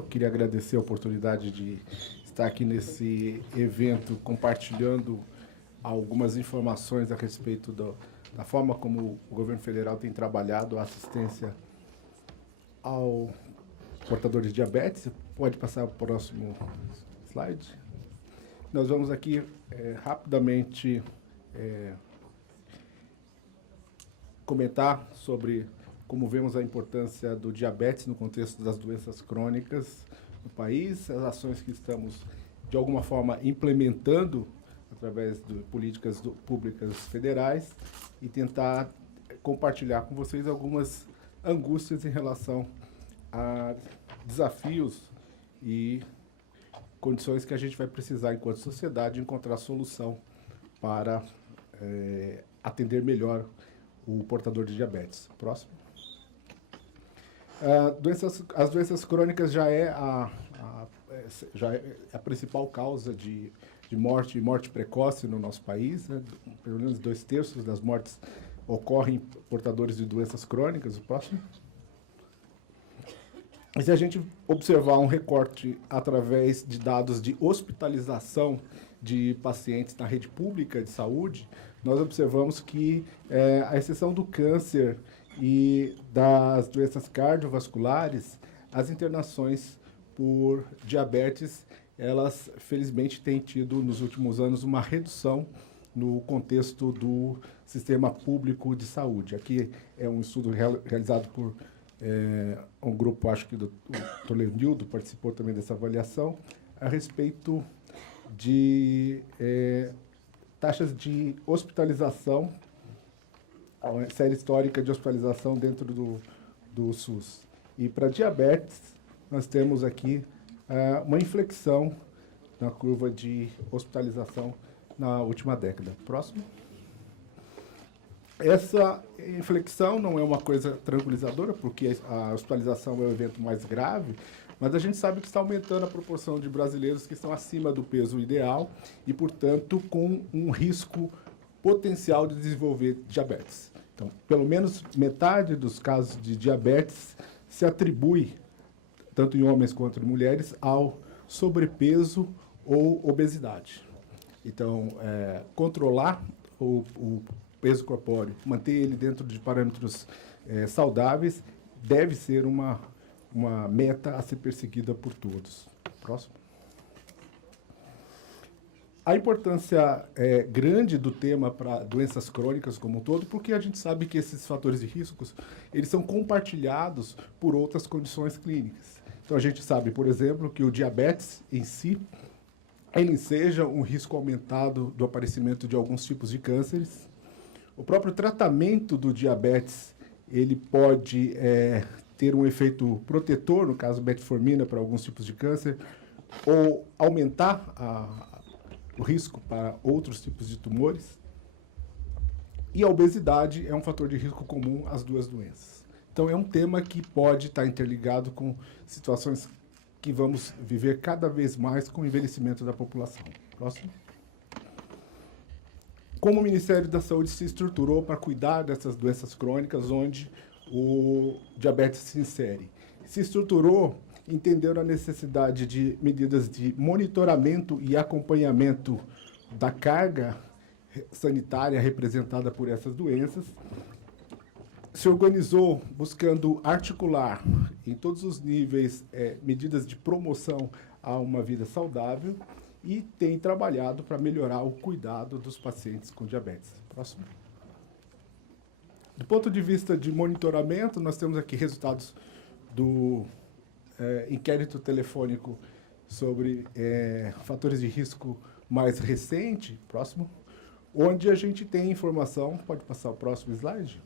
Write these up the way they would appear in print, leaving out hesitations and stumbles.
Eu queria agradecer a oportunidade de estar aqui nesse evento compartilhando algumas informações a respeito da forma como o governo federal tem trabalhado a assistência ao portador de diabetes. Pode passar o próximo slide. Nós vamos aqui rapidamente comentar sobre como vemos a importância do diabetes no contexto das doenças crônicas no país, as ações que estamos, de alguma forma, implementando através de políticas públicas federais e tentar compartilhar com vocês algumas angústias em relação a desafios e condições que a gente vai precisar, enquanto sociedade, encontrar solução para atender melhor o portador de diabetes. Próximo. As doenças crônicas já é a principal causa de morte precoce no nosso país, né? Pelo menos 2/3 das mortes ocorrem em portadores de doenças crônicas. O próximo. E se a gente observar um recorte através de dados de hospitalização de pacientes na rede pública de saúde, nós observamos que, à exceção do câncer e das doenças cardiovasculares, as internações por diabetes, elas felizmente têm tido nos últimos anos uma redução no contexto do sistema público de saúde. Aqui é um estudo realizado por um grupo, acho que do Dr. Lenildo participou também dessa avaliação, a respeito de taxas de hospitalização, a série histórica de hospitalização dentro do SUS. E para diabetes, nós temos aqui uma inflexão na curva de hospitalização na última década. Próximo. Essa inflexão não é uma coisa tranquilizadora, porque a hospitalização é o evento mais grave, mas a gente sabe que está aumentando a proporção de brasileiros que estão acima do peso ideal e, portanto, com um risco potencial de desenvolver diabetes. Então, pelo menos metade dos casos de diabetes se atribui, tanto em homens quanto em mulheres, ao sobrepeso ou obesidade. Então, controlar o peso corpóreo, manter ele dentro de parâmetros saudáveis, deve ser uma meta a ser perseguida por todos. Próximo. A importância grande do tema para doenças crônicas como um todo, porque a gente sabe que esses fatores de riscos, eles são compartilhados por outras condições clínicas. Então, a gente sabe, por exemplo, que o diabetes em si, ele seja um risco aumentado do aparecimento de alguns tipos de cânceres. O próprio tratamento do diabetes, ele pode ter um efeito protetor, no caso metformina para alguns tipos de câncer, ou aumentar o risco para outros tipos de tumores. E a obesidade é um fator de risco comum às duas doenças. Então, é um tema que pode estar interligado com situações que vamos viver cada vez mais com o envelhecimento da população. Próximo. Como o Ministério da Saúde se estruturou para cuidar dessas doenças crônicas, onde o diabetes se insere? Se estruturou entendendo a necessidade de medidas de monitoramento e acompanhamento da carga sanitária representada por essas doenças, se organizou buscando articular em todos os níveis medidas de promoção a uma vida saudável e tem trabalhado para melhorar o cuidado dos pacientes com diabetes. Próximo. Do ponto de vista de monitoramento, nós temos aqui resultados do inquérito telefônico sobre fatores de risco mais recente, próximo, onde a gente tem informação, pode passar o próximo slide,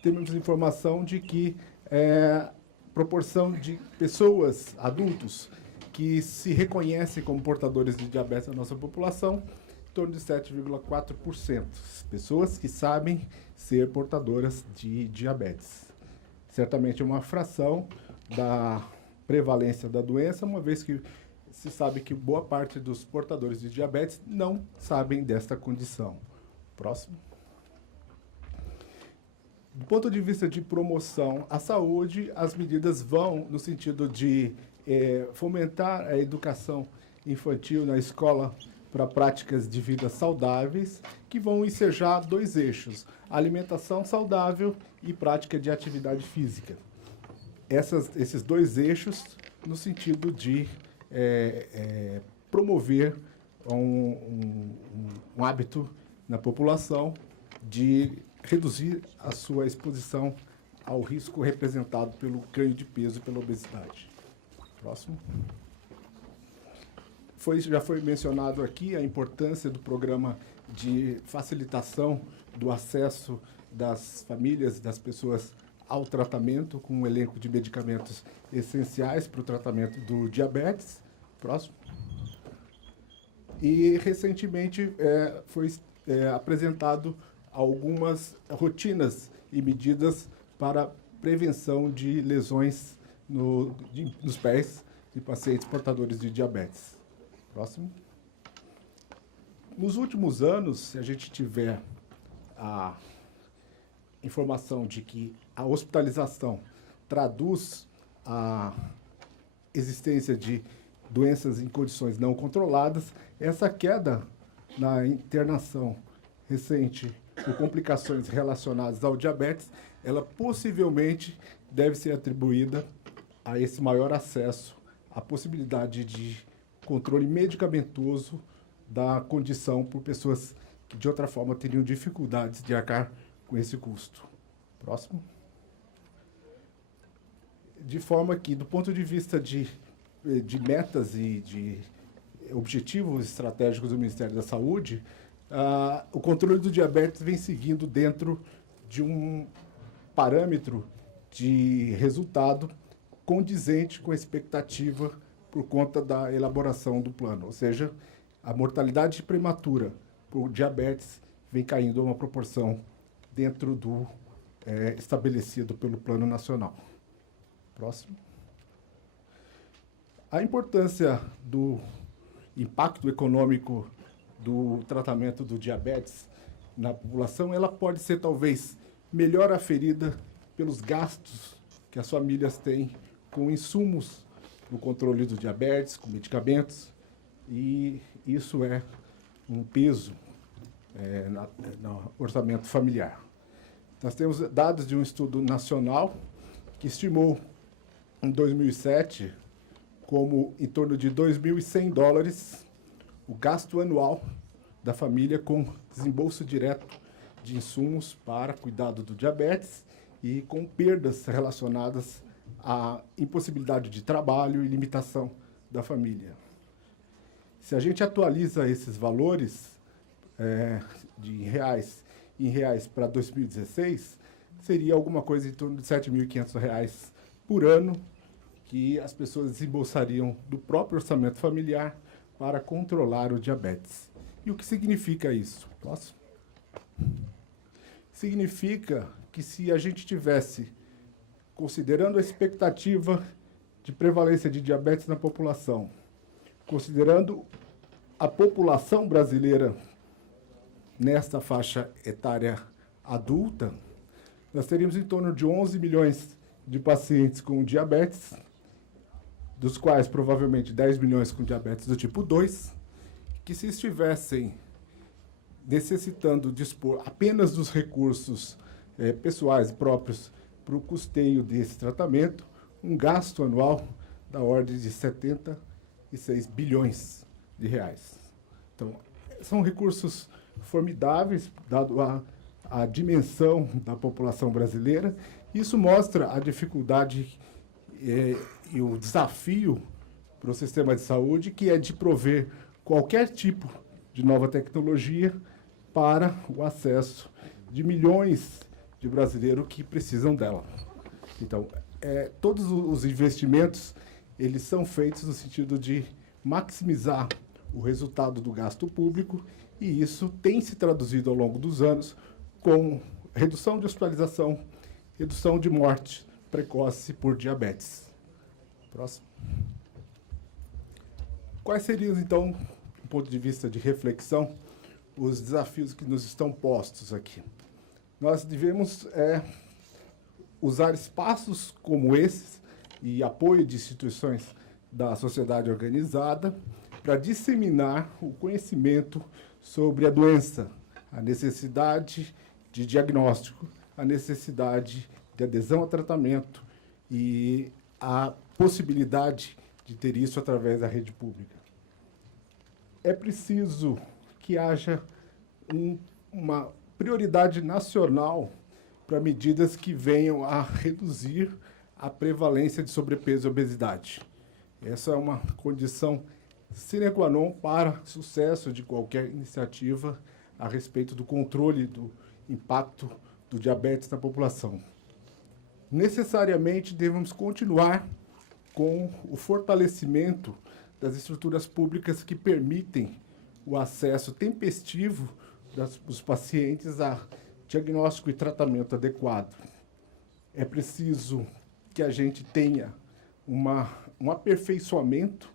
temos informação de que proporção de pessoas, adultos, que se reconhecem como portadores de diabetes na nossa população, em torno de 7,4%. Pessoas que sabem ser portadoras de diabetes. Certamente é uma fração da prevalência da doença, uma vez que se sabe que boa parte dos portadores de diabetes não sabem desta condição. Próximo. Do ponto de vista de promoção à saúde, as medidas vão no sentido de fomentar a educação infantil na escola para práticas de vida saudáveis, que vão ensejar 2 eixos: alimentação saudável e prática de atividade física. Esses 2 eixos no sentido de promover um hábito na população de reduzir a sua exposição ao risco representado pelo ganho de peso e pela obesidade. Próximo. Já foi mencionado aqui a importância do programa de facilitação do acesso das famílias, das pessoas ao tratamento, com um elenco de medicamentos essenciais para o tratamento do diabetes. Próximo. E, recentemente, foi apresentado algumas rotinas e medidas para prevenção de lesões nos pés de pacientes portadores de diabetes. Próximo. Nos últimos anos, se a gente tiver a informação de que a hospitalização traduz a existência de doenças em condições não controladas, essa queda na internação recente por complicações relacionadas ao diabetes, ela possivelmente deve ser atribuída a esse maior acesso à possibilidade de controle medicamentoso da condição por pessoas que, de outra forma, teriam dificuldades de arcar com esse custo. Próximo. De forma que, do ponto de vista de metas e de objetivos estratégicos do Ministério da Saúde, o controle do diabetes vem seguindo dentro de um parâmetro de resultado condizente com a expectativa por conta da elaboração do plano. Ou seja, a mortalidade prematura por diabetes vem caindo a uma proporção dentro do estabelecido pelo Plano Nacional. Próximo. A importância do impacto econômico do tratamento do diabetes na população, ela pode ser talvez melhor aferida pelos gastos que as famílias têm com insumos no controle do diabetes, com medicamentos, e isso é um peso no orçamento familiar. Nós temos dados de um estudo nacional que estimou em 2007 como em torno de $2.100 o gasto anual da família com desembolso direto de insumos para cuidado do diabetes e com perdas relacionadas à impossibilidade de trabalho e limitação da família. Se a gente atualiza esses valores em reais para 2016, seria alguma coisa em torno de R$ 7.500 por ano que as pessoas desembolsariam do próprio orçamento familiar para controlar o diabetes. E o que significa isso? Posso? Significa que se a gente tivesse, considerando a expectativa de prevalência de diabetes na população, considerando a população brasileira nesta faixa etária adulta, nós teríamos em torno de 11 milhões de pacientes com diabetes, dos quais provavelmente 10 milhões com diabetes do tipo 2, que se estivessem necessitando dispor apenas dos recursos pessoais próprios para o custeio desse tratamento, um gasto anual da ordem de 76 bilhões de reais. Então, são recursos formidáveis, dado a dimensão da população brasileira. Isso mostra a dificuldade e o desafio para o sistema de saúde, que é de prover qualquer tipo de nova tecnologia para o acesso de milhões de brasileiros que precisam dela. Então, todos os investimentos, eles são feitos no sentido de maximizar o resultado do gasto público, e isso tem se traduzido ao longo dos anos com redução de hospitalização, redução de morte precoce por diabetes. Próximo. Quais seriam, então, do ponto de vista de reflexão, os desafios que nos estão postos aqui? Nós devemos usar espaços como esses e apoio de instituições da sociedade organizada para disseminar o conhecimento sobre a doença, a necessidade de diagnóstico, a necessidade de adesão ao tratamento e a possibilidade de ter isso através da rede pública. É preciso que haja uma prioridade nacional para medidas que venham a reduzir a prevalência de sobrepeso e obesidade. Essa é uma condição sine qua non para sucesso de qualquer iniciativa a respeito do controle do impacto do diabetes na população. Necessariamente devemos continuar com o fortalecimento das estruturas públicas que permitem o acesso tempestivo dos pacientes a diagnóstico e tratamento adequado. É preciso que a gente tenha um aperfeiçoamento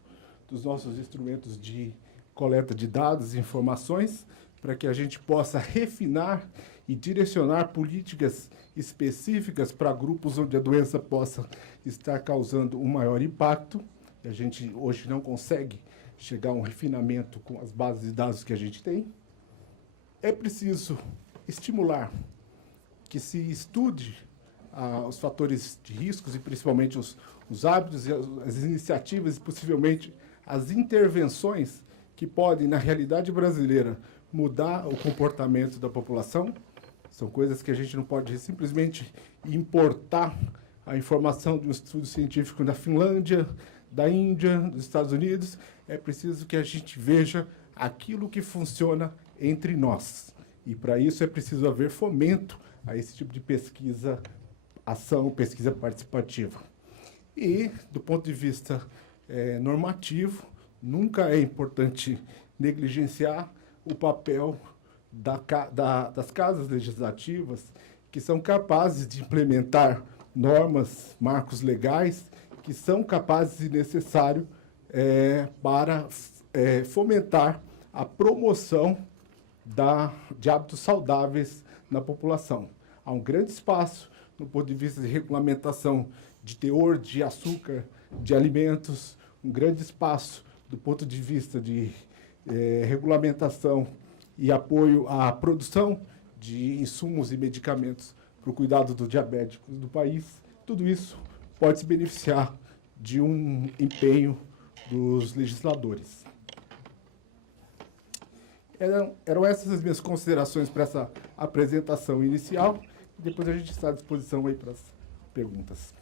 dos nossos instrumentos de coleta de dados e informações para que a gente possa refinar e direcionar políticas específicas para grupos onde a doença possa estar causando um maior impacto. A gente hoje não consegue chegar a um refinamento com as bases de dados que a gente tem. É preciso estimular que se estude os fatores de riscos e principalmente os hábitos e as iniciativas e possivelmente as intervenções que podem, na realidade brasileira, mudar o comportamento da população. São coisas que a gente não pode simplesmente importar a informação de um estudo científico da Finlândia, da Índia, dos Estados Unidos. É preciso que a gente veja aquilo que funciona entre nós. E, para isso, é preciso haver fomento a esse tipo de pesquisa, ação, pesquisa participativa. E, do ponto de vista normativo, nunca é importante negligenciar o papel das casas legislativas, que são capazes de implementar normas, marcos legais, que são capazes e necessários para fomentar a promoção de hábitos saudáveis na população. Há um grande espaço no ponto de vista de regulamentação de teor de açúcar de alimentos, um grande espaço do ponto de vista de regulamentação e apoio à produção de insumos e medicamentos para o cuidado do diabético do país. Tudo isso pode se beneficiar de um empenho dos legisladores. Eram essas as minhas considerações para essa apresentação inicial. Depois a gente está à disposição aí para as perguntas.